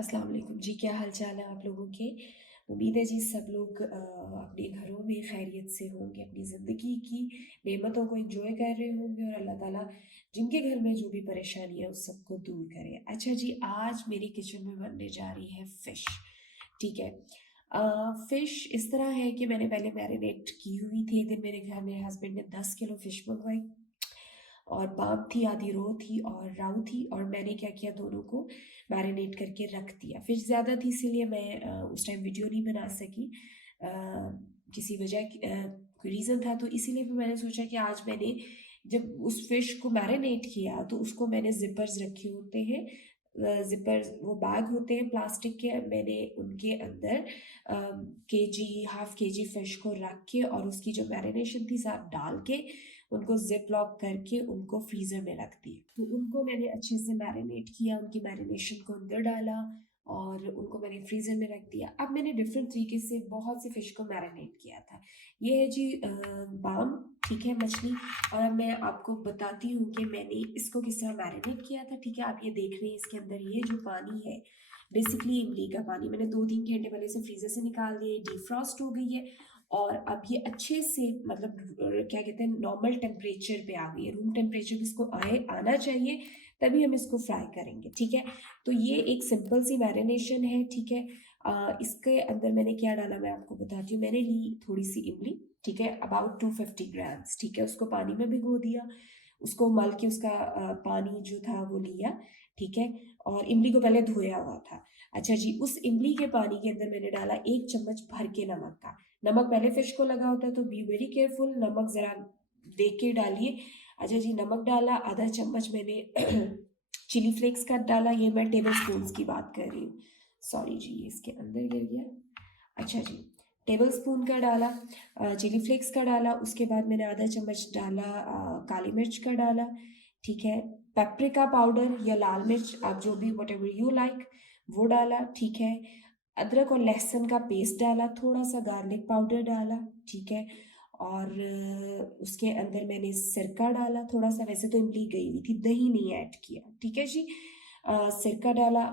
अस्सलाम वालेकुम जी। क्या हाल चाल है आप लोगों के। उम्मीद है जी सब लोग अपने घरों में खैरियत से होंगे, अपनी ज़िंदगी की नेमतों को एंजॉय कर रहे होंगे और अल्लाह ताला जिनके घर में जो भी परेशानी है उस सबको दूर करे। अच्छा जी, आज मेरी किचन में बनने जा रही है फ़िश। ठीक है। फ़िश इस तरह है कि मैंने पहले मैरिनेट की हुई थी। एक दिन मेरे घर मेरे हस्बैंड ने 10 किलो फ़िश मंगवाई और बाम थी, आधी रो थी और राऊ थी, और मैंने क्या किया, दोनों को मैरिनेट करके रख दिया। फ़िश ज़्यादा थी इसीलिए मैं उस टाइम वीडियो नहीं बना सकी। किसी वजह कोई रीज़न था, तो इसीलिए फिर मैंने सोचा कि आज मैंने जब उस फ़िश को मैरिनेट किया तो उसको मैंने ज़िपर्स रखे होते हैं। ज़िपर्स वो बैग होते हैं प्लास्टिक के, मैंने उनके अंदर केजी, हाफ़ केजी फ़िश को रख के और उसकी जो मैरिनेशन थी सब डाल के उनको ज़िप लॉक करके उनको फ्रीज़र में रख दिए। तो उनको मैंने अच्छे से मैरिनेट किया, उनकी मैरिनेशन को अंदर डाला और उनको मैंने फ्रीज़र में रख दिया। अब मैंने डिफ़रेंट तरीके से बहुत सी फ़िश को मैरिनेट किया था। ये है जी बाम, ठीक है, मछली। और अब मैं आपको बताती हूँ कि मैंने इसको किस तरह मैरिनेट किया था, ठीक है। आप ये देख रहे हैं इसके अंदर ये जो पानी है, बेसिकली इमली का पानी मैंने 2-3 घंटे पहले से फ्रीज़र से निकाल दिया, डीफ्रॉस्ट हो गई है। और अब ये अच्छे से मतलब क्या कहते हैं, नॉर्मल टेम्परेचर पे आ गई है, रूम टेम्परेचर पे इसको आना चाहिए, तभी हम इसको फ्राई करेंगे, ठीक है। तो ये एक सिंपल सी मैरिनेशन है, ठीक है। इसके अंदर मैंने क्या डाला मैं आपको बताती हूँ। मैंने ली थोड़ी सी इमली, ठीक है, अबाउट 250 ग्राम्स, ठीक है। उसको पानी में भिगो दिया, उसको मल के उसका पानी जो था वो लिया, ठीक है। और इमली को पहले धोया हुआ था। अच्छा जी, उस इमली के पानी के अंदर मैंने डाला 1 चम्मच भर के नमक का। नमक पहले फिश को लगा होता है, तो बी वेरी केयरफुल, नमक ज़रा देख के डालिए। अच्छा जी, नमक डाला, आधा चम्मच मैंने चिली फ्लेक्स का डाला, ये मैं टेबल स्पून की बात कर रही हूँ। सॉरी जी, ये इसके अंदर गिर गया। अच्छा जी, टेबल स्पून का डाला, चिली फ्लेक्स का डाला, उसके बाद मैंने आधा चम्मच डाला काली मिर्च का डाला, ठीक है। पेपरिका पाउडर या लाल मिर्च, आप जो भी वट एवर यू लाइक वो डाला, ठीक है। अदरक और लहसुन का पेस्ट डाला, थोड़ा सा गार्लिक पाउडर डाला, ठीक है। और उसके अंदर मैंने सिरका डाला थोड़ा सा, वैसे तो इमली गई हुई थी, दही नहीं ऐड किया, ठीक है जी। सिरका डाला,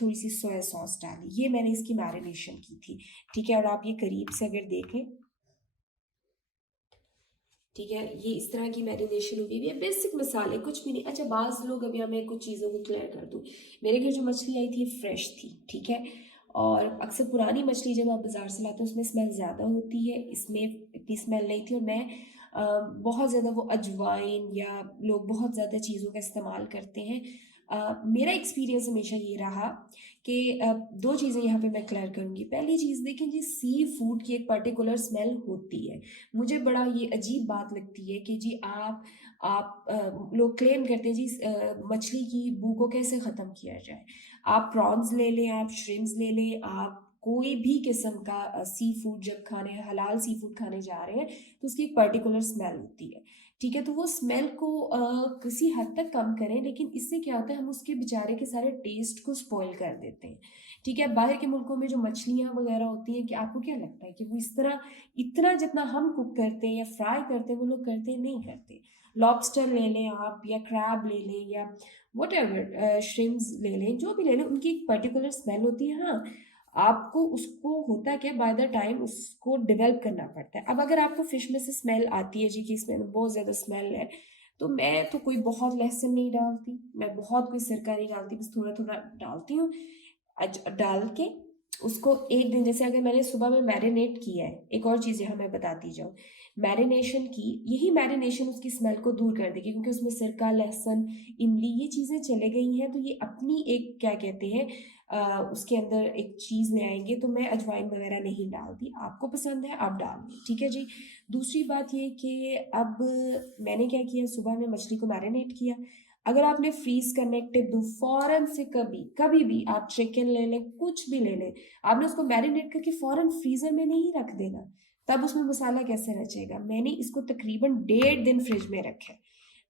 थोड़ी सी सोया सॉस डाली, ये मैंने इसकी मैरिनेशन की थी, ठीक है। और आप ये करीब से अगर देखें, ठीक है, ये इस तरह की मैरिनेशन हुई हुई है, बेसिक मसाले कुछ भी नहीं। अच्छा, बाज़ लोग, अभी मैं कुछ चीज़ों को क्लियर कर दूँ। मेरे घर जो मछली आई थी फ्रेश थी, ठीक है। और अक्सर पुरानी मछली जब आप बाज़ार से लाते हो उसमें स्मेल ज़्यादा होती है, इसमें इतनी स्मेल नहीं थी। और मैं बहुत ज़्यादा वो अजवाइन या लोग बहुत ज़्यादा चीज़ों का इस्तेमाल करते हैं। मेरा एक्सपीरियंस हमेशा ये रहा कि 2 चीज़ें यहाँ पे मैं क्लियर करूँगी। पहली चीज़ देखें जी, सी फूड की एक पर्टिकुलर स्मेल होती है। मुझे बड़ा ये अजीब बात लगती है कि जी लोग क्लेम करते हैं जी मछली की बू को कैसे ख़त्म किया जाए। आप प्रॉन्स ले लें, आप श्रिम्प्स ले लें, आप कोई भी किस्म का सी फूड जब खाने, हलाल सी फूड खाने जा रहे हैं, तो उसकी एक पर्टिकुलर स्मेल होती है, ठीक है। तो वो स्मेल को किसी हद तक कम करें, लेकिन इससे क्या होता है, हम उसके बेचारे के सारे टेस्ट को स्पॉइल कर देते हैं, ठीक है। बाहर के मुल्कों में जो मछलियाँ वगैरह होती हैं, कि आपको क्या लगता है कि वो इस तरह इतना जितना हम कुक करते हैं या फ्राई करते हैं वो लोग करते नहीं करते। लॉबस्टर ले लें आप, या क्रैब ले लें, या वट एवर श्रिम्स ले लें, जो भी ले लें, उनकी एक पर्टिकुलर स्मेल होती है। हाँ, आपको उसको होता क्या, बाय द टाइम उसको डेवलप करना पड़ता है। अब अगर आपको फिश में से स्मेल आती है जी कि इसमें बहुत ज़्यादा स्मेल है, तो मैं तो कोई बहुत लहसुन नहीं डालती, मैं बहुत कोई सिरका नहीं डालती, बस थोड़ा थोड़ा डालती हूँ। डाल के उसको एक दिन, जैसे अगर मैंने सुबह में मैरिनेट किया है, एक और चीज़ यहाँ मैं बताती जाऊँ, मैरिनेशन की यही मैरिनेशन उसकी स्मेल को दूर कर देगी, क्योंकि उसमें सिरका, लहसुन, इमली ये चीज़ें चले गई हैं, तो ये अपनी एक क्या कहते हैं उसके अंदर एक चीज़ ले आएंगे। तो मैं अजवाइन वगैरह नहीं डालती, आपको पसंद है आप डाल लें, ठीक है जी। दूसरी बात ये कि अब मैंने क्या किया, सुबह में मछली को मैरिनेट किया। अगर आपने फ्रीज करने एक टिप दूँ, फौरन से कभी कभी भी आप चिकन ले लें, कुछ भी ले लें, आपने उसको मैरिनेट करके फौरन फ्रीजर में नहीं रख देना, तब उसमें मसाला कैसे रचेगा। मैंने इसको तकरीबन 1.5 दिन फ्रिज में रखा है,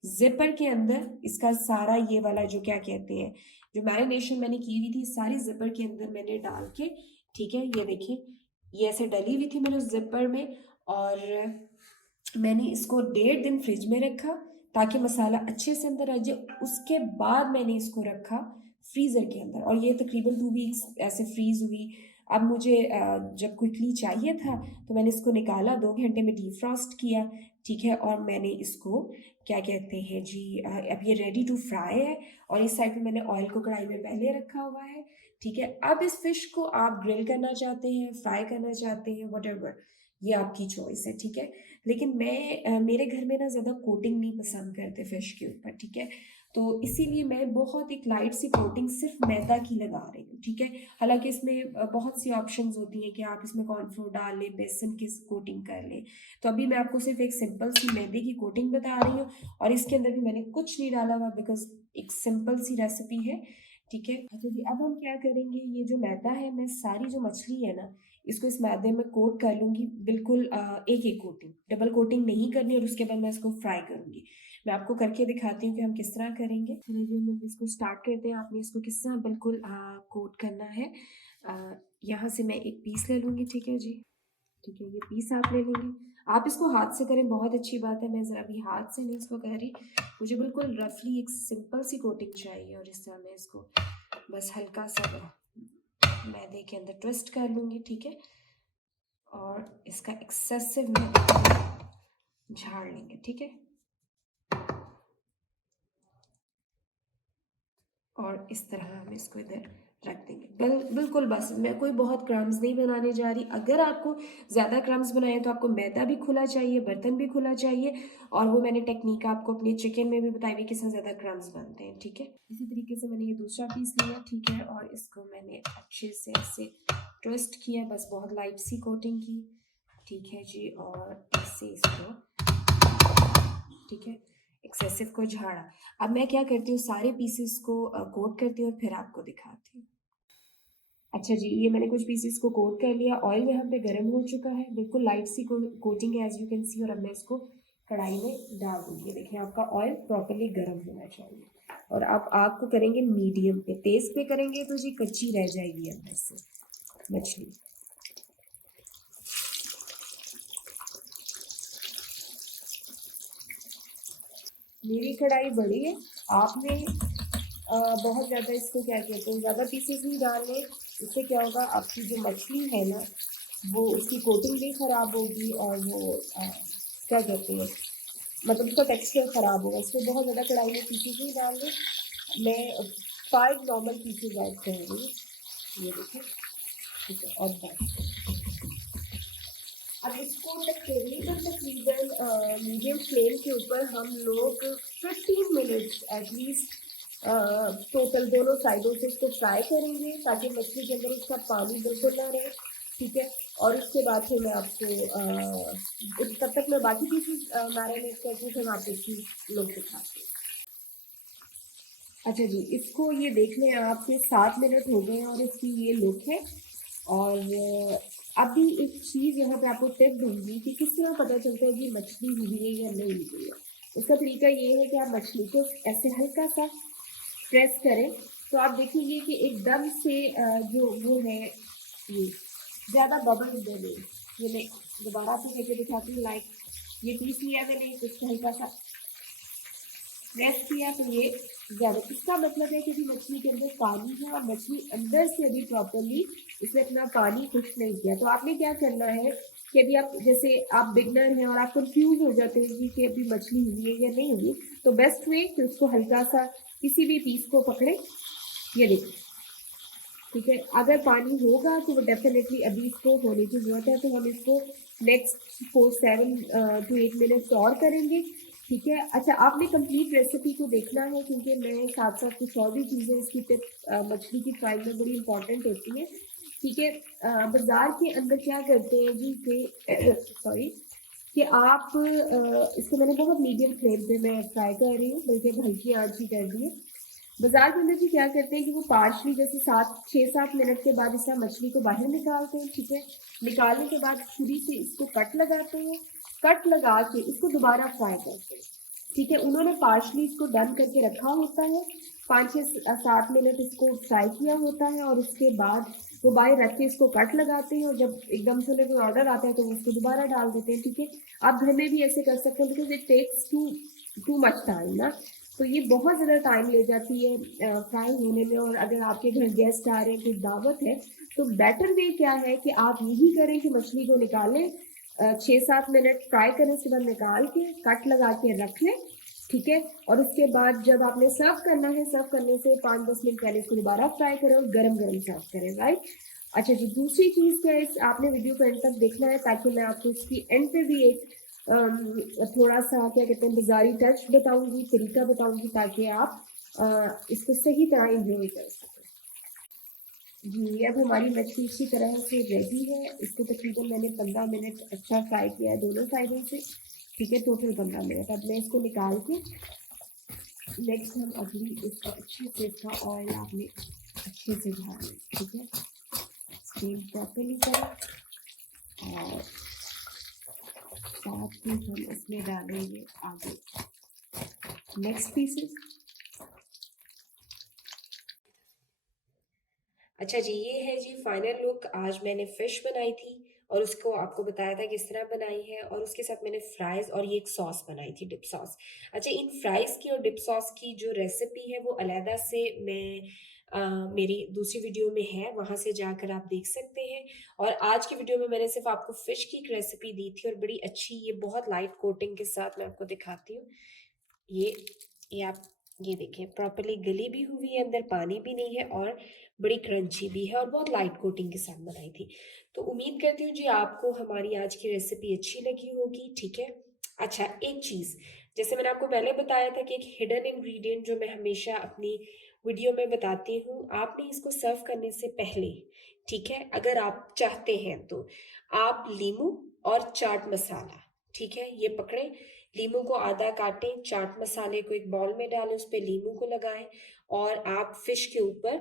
जिपर के अंदर इसका सारा ये वाला जो क्या कहते हैं, जो मैरिनेशन मैंने की हुई थी सारी जिपर के अंदर मैंने डाल के, ठीक है, ये देखें, ये ऐसे डली हुई थी मेरे उस जिपर में। और मैंने इसको 1.5 दिन फ्रिज में रखा ताकि मसाला अच्छे से अंदर आ जाए। उसके बाद मैंने इसको रखा फ्रीज़र के अंदर, और ये तकरीबन 2 वीक्स ऐसे फ्रीज़ हुई। अब मुझे जब क्विकली चाहिए था तो मैंने इसको निकाला, 2 घंटे में डीफ्रॉस्ट किया, ठीक है? और मैंने इसको क्या कहते हैं जी, अब ये रेडी टू फ्राई है, और इस साइड पे मैंने ऑयल को कढ़ाई में पहले रखा हुआ है, ठीक है? अब इस फ़िश को आप ग्रिल करना चाहते हैं, फ्राई करना चाहते हैं, व्हाटएवर, ये आपकी चॉइस है, ठीक है? लेकिन मैं मेरे घर में ना ज़्यादा कोटिंग नहीं पसंद करते फ़िश के ऊपर, ठीक है? तो इसीलिए मैं बहुत एक लाइट सी कोटिंग सिर्फ़ मैदा की लगा रही हूँ, ठीक है? हालाँकि इसमें बहुत सी ऑप्शंस होती हैं कि आप इसमें कॉर्नफ्लोर डाल लें, बेसन की कोटिंग कर लें। तो अभी मैं आपको सिर्फ़ एक सिंपल सी मैदे की कोटिंग बता रही हूँ, और इसके अंदर भी मैंने कुछ नहीं डाला हुआ, बिकॉज़ एक सिंपल सी रेसिपी है, ठीक है? अच्छा जी, अब हम क्या करेंगे, ये जो मैदा है, मैं सारी जो मछली है ना, इसको इस मैदे में कोट कर लूँगी, बिल्कुल एक-एक कोटिंग, डबल कोटिंग नहीं करनी, और उसके बाद मैं इसको फ्राई करूँगी। मैं आपको करके दिखाती हूँ कि हम किस तरह करेंगे। चलिए जी, हम इसको स्टार्ट करते हैं। आपने इसको किस तरह बिल्कुल कोट करना है। अ, यहाँ से मैं एक पीस ले लूँगी, ठीक है जी? ठीक है, ये पीस आप ले लेंगे। आप इसको हाथ से करें, बहुत अच्छी बात है, मैं ज़रा अभी हाथ से नहीं इसको कर रही। मुझे बिल्कुल रफली एक सिंपल सी कोटिंग चाहिए, और इस तरह मैं इसको बस हल्का-सा मैदे के अंदर ट्विस्ट कर लूँगी, ठीक है? और इसका एक्सेसिव मैदे को झाड़ लेंगे, ठीक है? और इस तरह हम इसको इधर रख देंगे। बिल्कुल, बस मैं कोई बहुत क्रम्स नहीं बनाने जा रही। अगर आपको ज़्यादा क्रम्स बनाए हैं तो आपको मैदा भी खुला चाहिए, बर्तन भी खुला चाहिए, और वो मैंने टेक्निक आपको अपने चिकन में भी बताई हुई किस तरह ज़्यादा क्रम्स बनते हैं, ठीक है? इसी तरीके से मैंने ये दूसरा पीस लिया, ठीक है? और इसको मैंने अच्छे से ऐसे ट्विस्ट किया, बस बहुत लाइट सी कोटिंग की, ठीक है जी? और ऐसे इसको, ठीक है, एक्सेसिव को झाड़ा। अब मैं क्या करती हूँ, सारे पीसेस को कोट करती हूँ और फिर आपको दिखाती हूँ। अच्छा जी, ये मैंने कुछ पीसेस को कोट कर लिया, ऑयल यहाँ पे गर्म हो चुका है, बिल्कुल लाइट सी कोटिंग है एज यू कैन सी, और अब मैं इसको कढ़ाई में डाल दूँगी। देखिए आपका ऑयल प्रॉपर्ली गर्म होना चाहिए, और आप आग को करेंगे मीडियम पे, तेज़ पे करेंगे तो जी कच्ची रह जाएगी अंदर से मछली। मेरी कढ़ाई बड़ी है, आपने बहुत ज़्यादा इसको क्या कहते हैं, ज़्यादा पीसेस नहीं डालने। इससे क्या होगा, आपकी जो मछली है ना, वो उसकी कोटिंग भी ख़राब होगी, और वो क्या कहते हैं, मतलब उसका टेक्सचर ख़राब होगा। इसमें बहुत ज़्यादा कढ़ाई में पीसेस नहीं डालने। मैं 5 नॉर्मल पीसेस ऐड कर रही हूँ, ये देखिए, ठीक है? और बस अब इसको तकरीबन मीडियम फ्लेम के ऊपर हम लोग 15 मिनट्स एटलीस्ट टोटल दोनों साइडों से इसको फ्राई करेंगे, ताकि मछली के अंदर उसका पानी बिल्कुल ना रहे, ठीक है? और उसके बाद फिर मैं आपको तब तक मैं बाकी पीसेस मैरिनेट करके फिर मैं आपको इसकी लुक दिखाती हूँ। अच्छा जी, इसको ये देख लें आपके 7 मिनट हो गए हैं, और इसकी ये लुक है। और अभी एक चीज़ यहाँ पे आपको टिप दूँगी कि किस तरह पता चलता है कि मछली हुई है या नहीं हुई है। उसका तरीका ये है कि आप मछली को ऐसे हल्का-सा प्रेस करें, तो आप देखेंगे कि एकदम से जो वो है, ये ज़्यादा बबल्स बने। ये मैं दोबारा आपको करके दिखाती हूँ, लाइक ये पीस लिया मैंने, इसको हल्का-सा प्रेस किया, तो ये ज़्यादा, इसका मतलब है कि अभी मछली के अंदर पानी है, और मछली अंदर से अभी प्रॉपर्ली इसने अपना पानी खुश्क नहीं किया। तो आपने क्या करना है कि अभी आप, जैसे आप बिगनर हैं और आप कंफ्यूज हो जाते हैं कि अभी मछली हुई है या नहीं हुई, तो बेस्ट वे कि उसको हल्का सा किसी भी पीस को पकड़े, ये देखिए, ठीक है? अगर पानी होगा तो वो डेफिनेटली अभी इसको होने की ज़रूरत है, तो हम इसको नेक्स्ट 4-7 टू 8 मिनट्स और करेंगे, ठीक है? अच्छा, आपने कंप्लीट रेसिपी को देखना है, क्योंकि मैं साथ-साथ कुछ और भी चीज़ें इसकी टिप मछली की फ्राई में बड़ी इम्पोर्टेंट होती हैं, ठीक है? बाज़ार के अंदर क्या करते हैं जी कि सॉरी, कि आप इसको मैंने बहुत मीडियम फ्लेम पे मैं फ्राई कर रही हूँ, बल्कि हल्की आँच ही कर दी है। बाज़ार के अंदर जी क्या करते हैं कि वो पार्शली जैसे 6-7 मिनट के बाद इसका मछली को बाहर निकालते हैं, ठीक है? निकालने के बाद छुरी से इसको कट लगाते हैं, कट लगा के इसको दोबारा फ्राई करते हैं, ठीक है? उन्होंने पार्शली इसको डन करके रखा होता है, 5-6-7 मिनट इसको फ्राई किया होता है, और उसके बाद वो बाहर रख के इसको कट लगाते हैं, और जब एकदम से उन्हें कोई ऑर्डर आता है तो वो उसको दोबारा डाल देते हैं, ठीक है? आप घर में भी ऐसे कर सकते हैं, because it takes too much time ना। तो ये बहुत ज़्यादा टाइम ले जाती है फ्राई होने में। और अगर आपके घर गेस्ट आ रहे हैं, कोई दावत है, तो बेटर वे क्या है कि आप यही करें कि मछली को निकालें, 6-7 मिनट फ्राई करें, उसके बाद निकाल के कट लगा के रख लें, ठीक है। और उसके बाद जब आपने सर्व करना है, सर्व करने से 5-10 मिनट पहले इसको दोबारा फ्राई करें और गरम गरम सर्व करें, राइट। अच्छा जी, दूसरी चीज़ क्या है, आपने वीडियो को एंड तक देखना है ताकि मैं आपको इसकी एंड पे भी एक थोड़ा सा क्या कहते हैं बाजारी टच बताऊंगी, तरीका बताऊंगी, ताकि आप इसको सही तरह इंजॉय कर सकें। जी, अब हमारी मछली इसी तरह से रेडी है। इसको तकरीबन मैंने 15 मिनट अच्छा फ्राई किया है दोनों साइडों से, ठीक है, टोटल 15 मिनट। अब मैं इसको निकाल के नेक्स्ट हम अगली इसको अच्छे से इसका ऑयल आपने अच्छे से झाड़ना, ठीक है, स्टीम प्रॉपरली करें। और साथ ही हम इसमें डालेंगे आगे नेक्स्ट पीसेस। अच्छा जी, ये है जी फाइनल लुक। आज मैंने फ़िश बनाई थी और उसको आपको बताया था किस तरह बनाई है, और उसके साथ मैंने फ्राइज़ और ये एक सॉस बनाई थी, डिप सॉस। अच्छा, इन फ्राइज़ की और डिप सॉस की जो रेसिपी है वो अलहदा से मैं मेरी दूसरी वीडियो में है, वहाँ से जाकर आप देख सकते हैं। और आज की वीडियो में मैंने सिर्फ आपको फ़िश की एक रेसिपी दी थी, और बड़ी अच्छी, ये बहुत लाइट कोटिंग के साथ मैं आपको दिखाती हूँ। ये ये आप ये देखें, प्रॉपर्ली गली भी हुई है, अंदर पानी भी नहीं है, और बड़ी क्रंची भी है, और बहुत लाइट कोटिंग के साथ बनाई थी। तो उम्मीद करती हूँ जी आपको हमारी आज की रेसिपी अच्छी लगी होगी, ठीक है। अच्छा, एक चीज़, जैसे मैंने आपको पहले बताया था कि एक हिडन इंग्रेडिएंट जो मैं हमेशा अपनी वीडियो में बताती हूँ, आपने इसको सर्व करने से पहले, ठीक है, अगर आप चाहते हैं तो आप लीमू और चाट मसाला, ठीक है, ये पकड़ें। लीमू को आधा काटें, चाट मसाले को एक बाउल में डालें, उस पे लीमू को लगाएं, और आप फिश के ऊपर,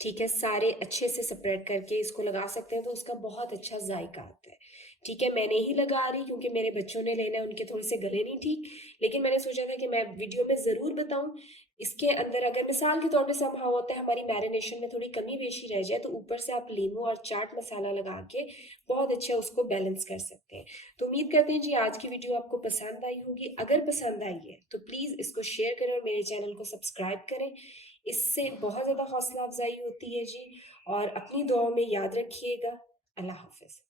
ठीक है, सारे अच्छे से स्प्रेड करके इसको लगा सकते हैं, तो उसका बहुत अच्छा जायका आता है। ठीक है, मैं नहीं लगा रही क्योंकि मेरे बच्चों ने लेना है, उनके थोड़े से गले नहीं ठीक, लेकिन मैंने सोचा था कि मैं वीडियो में ज़रूर बताऊं। इसके अंदर अगर मिसाल के तौर पे समझा होता है हमारी मैरिनेशन में थोड़ी कमी बेशी रह जाए, तो ऊपर से आप लीमू और चाट मसाला लगा के बहुत अच्छा उसको बैलेंस कर सकते हैं। तो उम्मीद करते हैं जी आज की वीडियो आपको पसंद आई होगी। अगर पसंद आई है तो प्लीज़ इसको शेयर करें और मेरे चैनल को सब्सक्राइब करें, इससे बहुत ज़्यादा हौसला अफजाई होती है जी। और अपनी दुआओं में याद रखिएगा। अल्लाह हाफिज़।